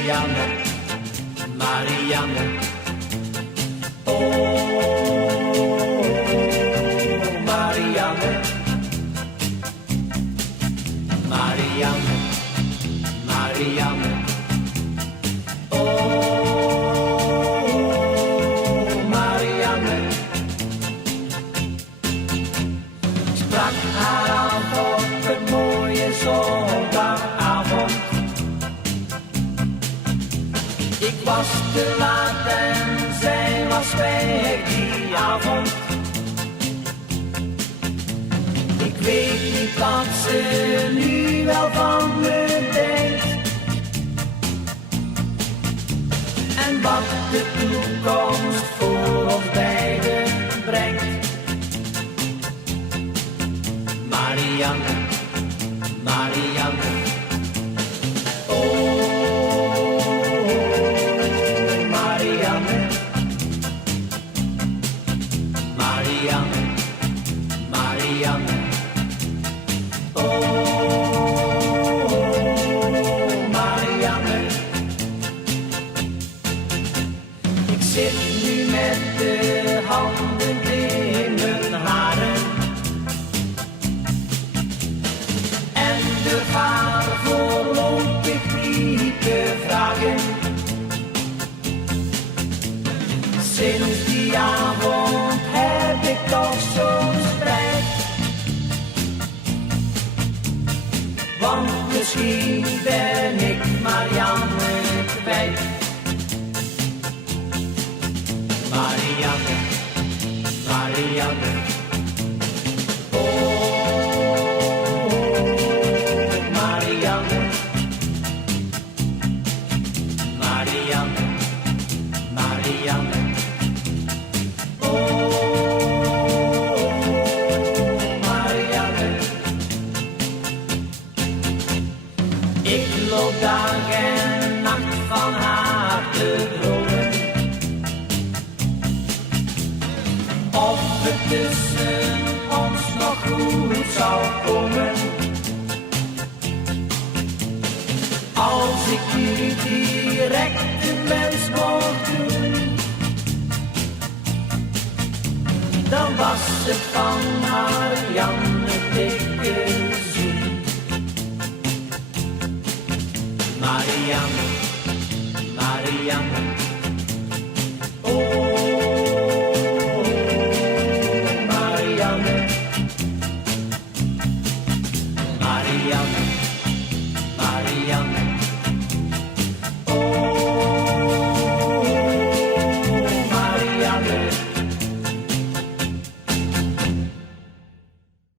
Marianne, Marianne. Oh, Marianne, Marianne, Marianne. Oh, Marianne. Ik sprak haar aan op een mooie zondagavond. Ik was te laat en zij was weg die avond. Ik weet niet wat ze nu wel van me denkt. En wat de toekomst voor ons beiden brengt. Marianne, Marianne. Oh, Marianne, Marianne, Marianne. Oh, Marianne. Ik zit nu met de handen in mijn haren en de vader voorlopig niet te vragen. Sinds die avond heb ik toch zo'n spijt, want misschien ben ik Marianne kwijt. Marianne, Marianne. Oh, Marianne, Marianne, Marianne. Oh, Marianne. Ik loop dag en nacht van haar te dromen. Of het tussen ons nog goed zou komen. Als ik nu direct een wens mocht doen, dan was het van Marianne dikke zoen. Marianne, Marianne. Oh.